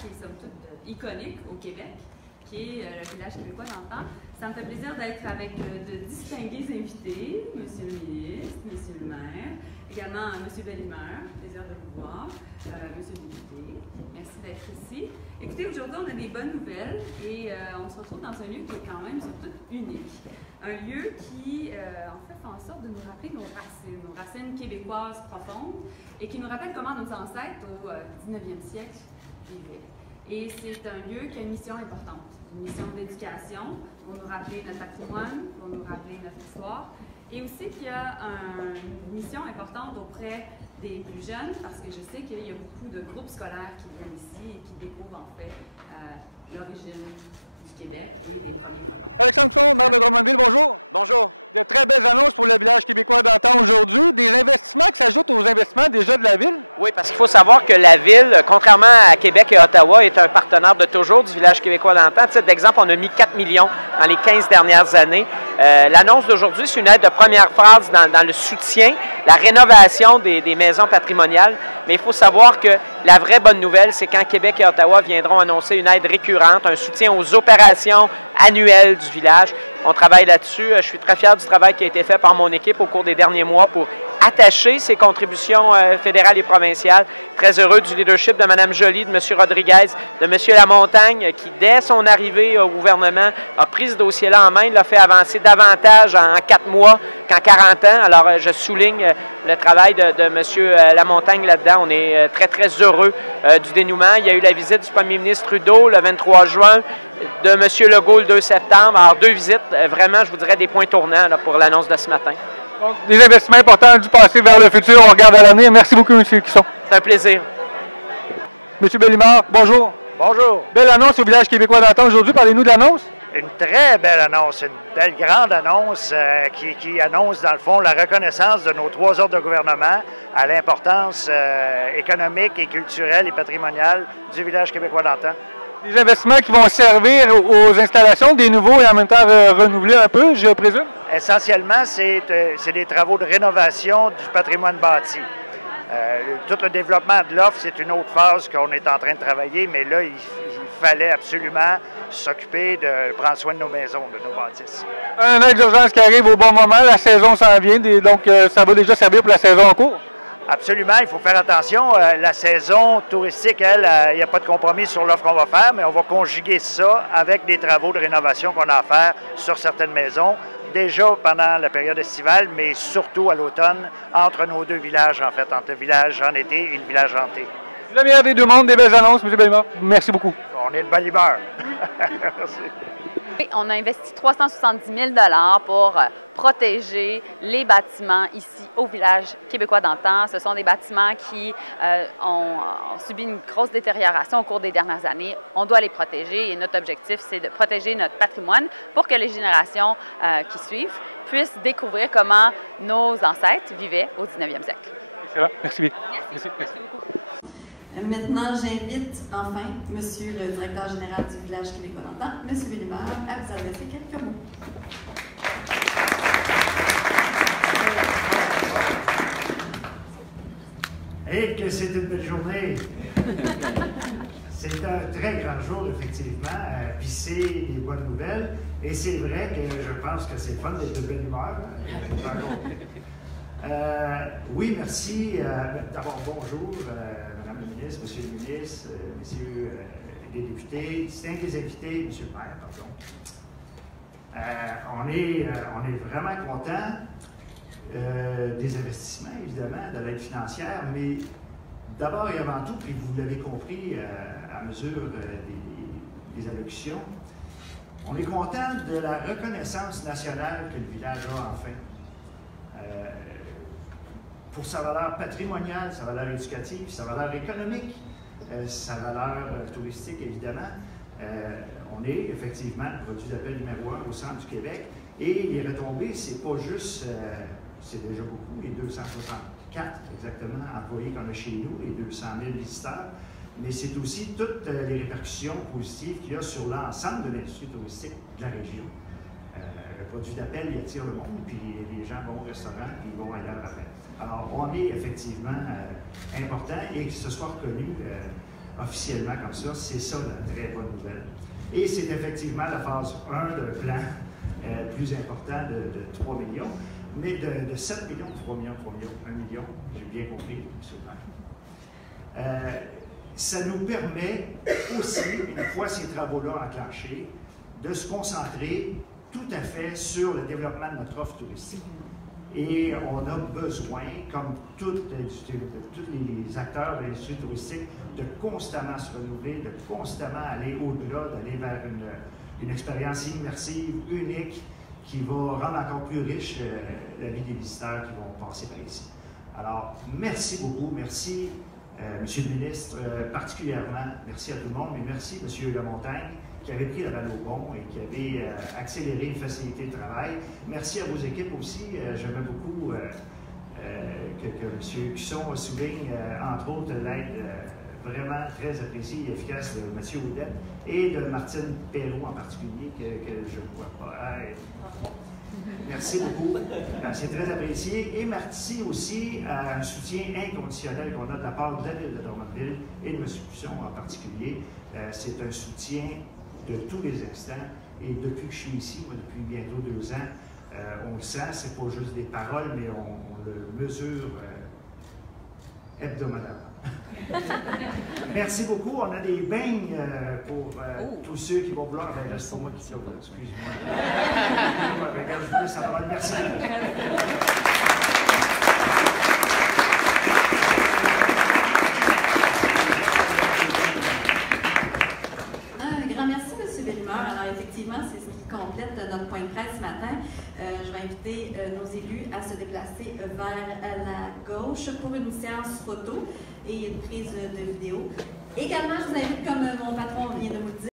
qui est somme toute iconique au Québec, qui est le village québécois d'antan. Ça me fait plaisir d'être avec de distingués invités, Monsieur le ministre, Monsieur le maire, également Monsieur Bellemare, plaisir de vous voir, Monsieur le député, merci d'être ici. Écoutez, aujourd'hui on a des bonnes nouvelles et on se retrouve dans un lieu qui est quand même surtout unique. Un lieu qui en fait en sorte de nous rappeler nos racines québécoises profondes et qui nous rappelle comment nos ancêtres au 19e siècle vivaient. Et c'est un lieu qui a une mission importante, une mission d'éducation pour nous rappeler notre patrimoine, pour nous rappeler notre histoire, et aussi qui a une mission importante auprès des plus jeunes, parce que je sais qu'il y a beaucoup de groupes scolaires qui viennent ici et qui découvrent en fait l'origine du Québec. Alexandre Cusson, maire de Drummondville, bonjour. Bonjour. De très belles annonces pour le village québécois d'antan aujourd'hui. Des investissements qui s'ajoutent aux investissements déjà de la ville? Oui, parce qu'il faut savoir que la ville, contrairement à Québec et Ottawa, est un partenaire de toujours du village québécois d'antan. À titre d'exemple, on a mis 4 millions dans les 15 dernières années. L'annonce d'aujourd'hui, c'est une aide de première phase dans le soutien, la rénovation des maisons patrimoniales. Mais il faut savoir que la vraie bonne nouvelle, c'est quand Québec et Ottawa viendront annoncer une aide récurrente, un soutien aux opérations annuelles du village. On travaille là-dessus. Je suis très fier du travail qui a été fait par mon équipe au cours des derniers mois pour attacher ces contributions fédérales et provinciales. Très heureux du leadership de Mme Joly, de M. Rodriguez, de M. Lamontagne, qui, dès son arrivée au gouvernement, a pris ce dossier-là en main, l'a fait avancer davantage en 4 mois qu'en 40 ans. Alors, je souligne le travail de M. Lamontagne là-dedans. On est très, très heureux du dénouement. Il y a eu la visite du premier ministre Trudeau le 23 juin, de M. Legault le 2 septembre. Alors, 2 visites, vraiment, je vous dirais, des points tournants là, pour l'annonce de ce matin. Donc, des investissements importants du passé vers le futur, on regarde à l'avenir. Merci beaucoup, M. Cusson. C'est un plaisir. M. Bellemare, bonjour. Bonjour. Belle annonce au village québécois d'antan aujourd'hui. Parlez-nous de l'annonce. Une très belle annonce, une belle grande annonce qui annonce dans le fond la reconnaissance de nos 3 ordres de gouvernement à l'importance économique et culturelle et patrimoniale du village québécois d'antan. Des investissements qui vont servir aux installations, des nouveaux et en même temps renouveler un peu, je présume? Essentiellement, c'est des travaux de rénovation du patrimoine bâti. Tout le développement de l'offre, c'est une autre phase qu'on est en train de travailler, mais là, il fallait absolument s'occuper de prendre soin de nos maisons, de nos bâtisses. Un aide d'urgence qui arrive au bon moment, la saison s'en vient, donc ça va déjà servir pour la saison en cours? Absolument, il faut faire attention. La saison touristique, elle, il n'y a pas de compromis sur l'offre qu'on va faire, mais on va conjuguer ça avec des travaux de rénovation qu'on a à faire sur certaines maisons, déjà pendant la période estivale, mais surtout à l'automne, entre nos 2 villages, en fait, entre le village en été et le village en été. La meilleure des 2 mondes, des belles annonces, M. Bellemare. Merci beaucoup. On est de bonne humeur. Merci. On a investi 370 000 $ pour protéger les bâtiments ici au village québécois d'antan. Ce sont des bâtiments qui ont subi une grosse détérioration au cours des dernières années. On doit les protéger et notre objectif, c'est de protéger notre patrimoine pour que les générations qui suivent puissent découvrir comment nos ancêtres vivaient au 19e siècle. Excellent. Merci bien. Merci beaucoup. Maintenant, j'invite enfin Monsieur le directeur général du village québécois d'antan, M. Bellemare, à vous adresser quelques mots. Et que c'est une belle journée! C'est un très grand jour, effectivement, puis c'est des bonnes nouvelles. Et c'est vrai que je pense que c'est fun d'être de belle humeur. Oui, merci. D'abord, bonjour, Madame la ministre, Monsieur le ministre, Messieurs les députés, distingués invités, Monsieur le maire, pardon. On est vraiment contents des investissements, évidemment, de l'aide financière, mais d'abord et avant tout, puis vous l'avez compris à mesure des allocutions, on est content de la reconnaissance nationale que le village a enfin. Pour sa valeur patrimoniale, sa valeur éducative, sa valeur économique, sa valeur touristique, évidemment. On est effectivement le produit d'appel numéro 1 au centre du Québec. Et les retombées, c'est pas juste, c'est déjà beaucoup, les 264 exactement employés qu'on a chez nous, les 200 000 visiteurs, mais c'est aussi toutes les répercussions positives qu'il y a sur l'ensemble de l'industrie touristique de la région. Le produit d'appel, il attire le monde, puis les gens vont au restaurant, puis ils vont ailleurs après. Alors, on est effectivement important et que ce soit reconnu officiellement comme ça. C'est ça la très bonne nouvelle. Et c'est effectivement la phase 1 d'un plan plus important de 3 millions, mais de 7 millions, 3 millions, 1 million, j'ai bien compris, M. le maire. Ça nous permet aussi, une fois ces travaux-là enclenchés, de se concentrer tout à fait sur le développement de notre offre touristique. Et on a besoin, comme tous les acteurs de l'industrie touristique, de constamment se renouveler, de constamment aller au-delà, d'aller vers une expérience immersive, unique, qui va rendre encore plus riche la vie des visiteurs qui vont passer par ici. Alors, merci beaucoup, merci Monsieur le ministre, particulièrement, merci à tout le monde, mais merci Monsieur Lamontagne, qui avait pris la balle au bond et qui avait accéléré et facilité le travail. Merci à vos équipes aussi. J'aimais beaucoup que M. Cusson souligne, entre autres, l'aide vraiment très appréciée et efficace de M. Audette et de Martine Perrault en particulier, que je ne vois pas. Merci beaucoup. C'est très apprécié. Et merci aussi à un soutien inconditionnel qu'on a de la part de la Ville de Drummondville et de M. Cusson en particulier. C'est un soutien de tous les instants. Et depuis que je suis ici, moi, depuis bientôt 2 ans, on le sent, c'est pas juste des paroles, mais on le mesure hebdomadairement. Merci beaucoup. On a des beignes pour tous ceux qui vont vouloir. Ben là, c'est pas moi qui t'ouvre, excuse-moi. Regarde, je vous laisse la parole. Merci. Un grand merci, M. Bellemare. Alors, effectivement, c'est ce qui complète notre point de presse ce matin. Je vais inviter nos élus à se déplacer vers la gauche pour une séance photo et une prise de vidéo. Également, je vous invite, comme mon patron vient de vous le dire,